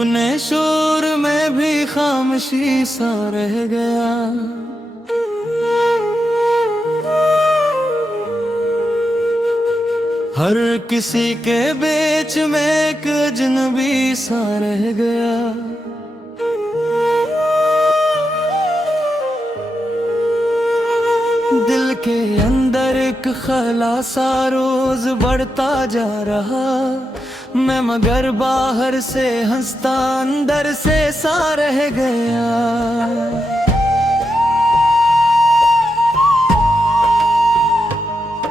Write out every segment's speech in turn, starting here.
अपने शोर में भी खामोशी सा रह गया। हर किसी के बीच में एक अजनबी सा रह गया। दिल के अंदर एक खला सा रोज बढ़ता जा रहा, मैं मगर बाहर से हंसता अंदर से सा रह गया।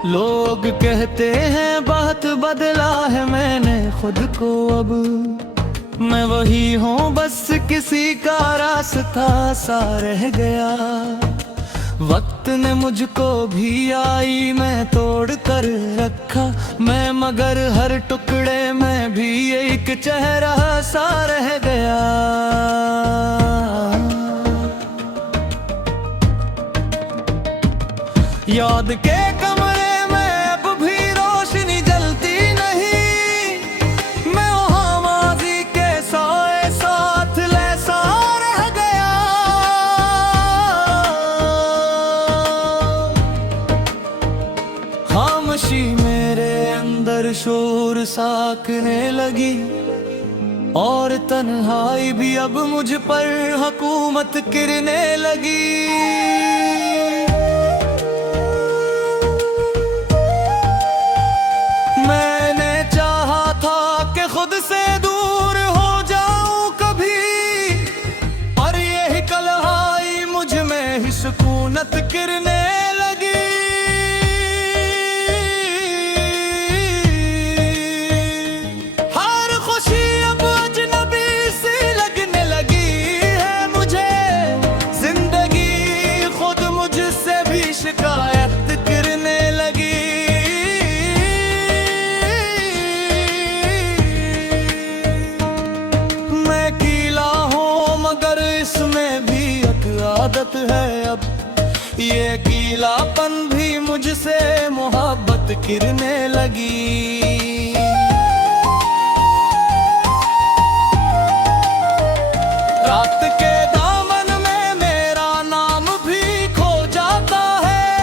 लोग कहते हैं बहुत बदला है मैंने खुद को, अब मैं वही हूँ बस किसी का रास्ता सा रह गया। वक्त ने मुझको भी आई मैं तोड़ कर रखा, मैं मगर हर टुकड़े में भी एक चेहरा सा रह गया। याद के कमरे में अब भी रोशनी जलती नहीं, मैं वहाँ माज़ी के साए साथ लेसा रह गया। खामोशी मेरे अंदर शोर सा करने लगी, और तन्हाई भी अब मुझ पर हुकूमत करने लगी। खुद से दूर हो जाऊं कभी, और यही कलहाई मुझ में ही सुकूनत गिरने लगी। हर खुशी अब अजनबी सी लगने लगी है मुझे, जिंदगी खुद मुझसे भी शिकायत करने लगी। इसमें भी एक आदत है अब, ये गीलापन भी मुझसे मोहब्बत करने लगी। रात के दामन में मेरा नाम भी खो जाता है,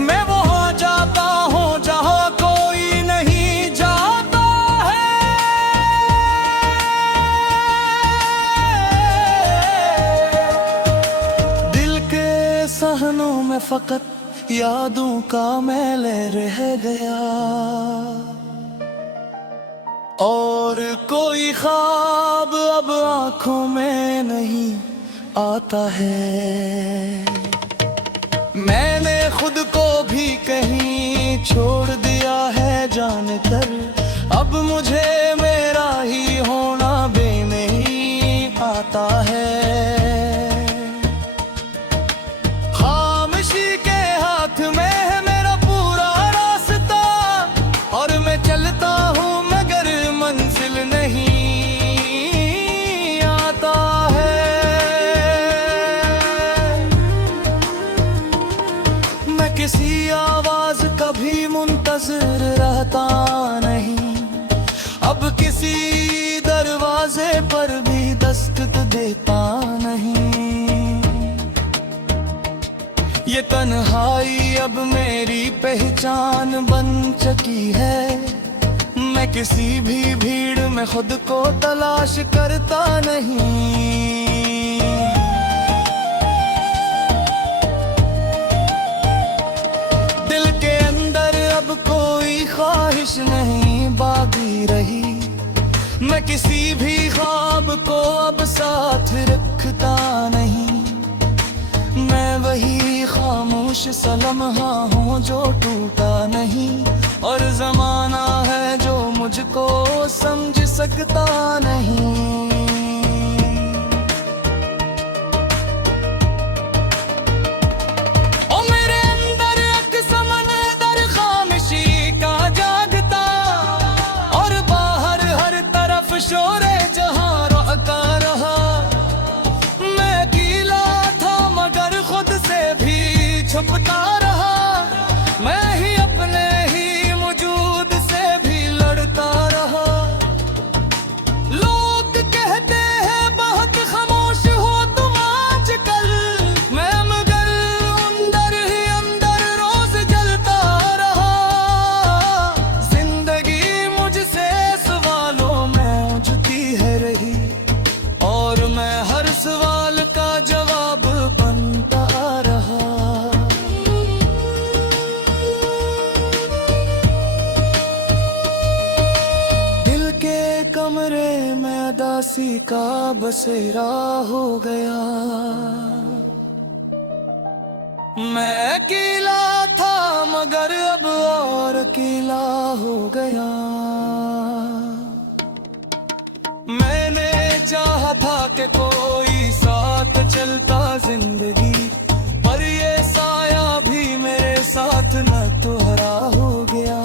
मैं वहाँ जाता हूँ जहाँ कोई नहीं जाता है। सहनों में फकत यादों का मैल रह गया, और कोई ख्वाब अब आंखों में नहीं आता है। मैंने खुद को भी कहीं छोड़ दिया है जानकर, अब मुझे मेरा ही होना बेनहीं आता है। में है मेरा पूरा रास्ता, और मैं चलता हूँ मगर मंजिल नहीं आता है। मैं किसी आवाज का भी मुंतज़िर रहता नहीं, अब किसी दरवाजे पर भी दस्तक देता नहीं। ये तन्हाई अब मेरी पहचान बन चुकी है, मैं किसी भी भीड़ में खुद को तलाश करता नहीं। दिल के अंदर अब कोई ख्वाहिश नहीं बाकी रही, मैं किसी भी ख्वाब को अब साथ रखता नहीं। मैं वही खामोश सा लम्हा हूँ जो टूटा नहीं, और ज़माना है जो मुझको समझ सकता नहीं। ओ मेरे अंदर एक समंदर खामोशी का जागता, और बाहर हर तरफ शोरे जहां रोका रहा। मैं अकेला था मगर खुद से भी छुपता रहा, मैं ही अपने ही वजूद से भी लड़ता रहा। लोग कह का बसेरा हो गया। मैं अकेला था मगर अब और अकेला हो गया। मैंने चाहा था कि कोई साथ चलता जिंदगी, पर ये साया भी मेरे साथ न तुहरा हो गया।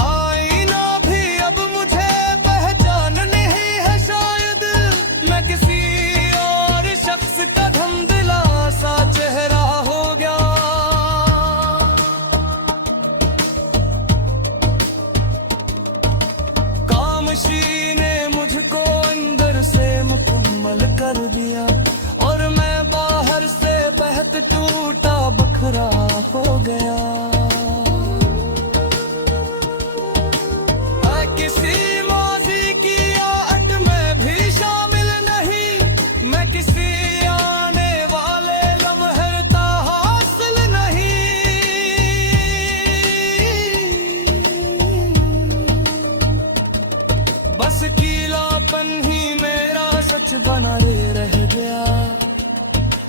आईना भी अब मुझे पहचान नहीं है, शायद मैं किसी और शख्स का धुंधला सा चेहरा हो गया। खामोशी ने मुझको अंदर से मुकम्मल कर दिया, और मैं बाहर से बहत टूटा बखरा हो गया। किसी माजी की आहट में भी शामिल नहीं, मैं किसी आने वाले लम्हे का हासिल नहीं। बस कीलापन ही मेरा सच बना रह गया।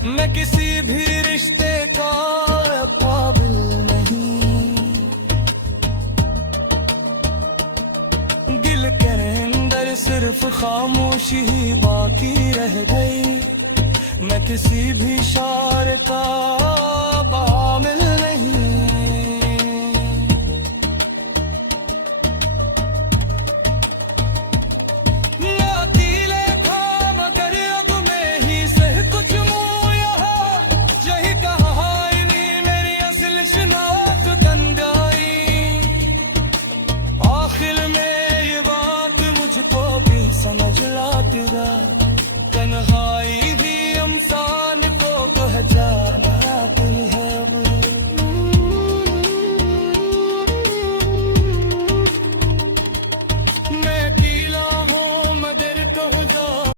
मैं किसी भी रिश्ते का काबिल नहीं। दिल के अंदर सिर्फ खामोशी ही बाकी रह गई। मैं किसी भी शार का बामिल नहीं। मैं अकेले था मगर अब मैं ही सह कुछ मुँह यहाँ, यही कहानी मेरी असल शिनाख्त बन गई। आखिर में ये बात मुझको भी समझ लाती है, तन्हाई भी इंसान को कह जा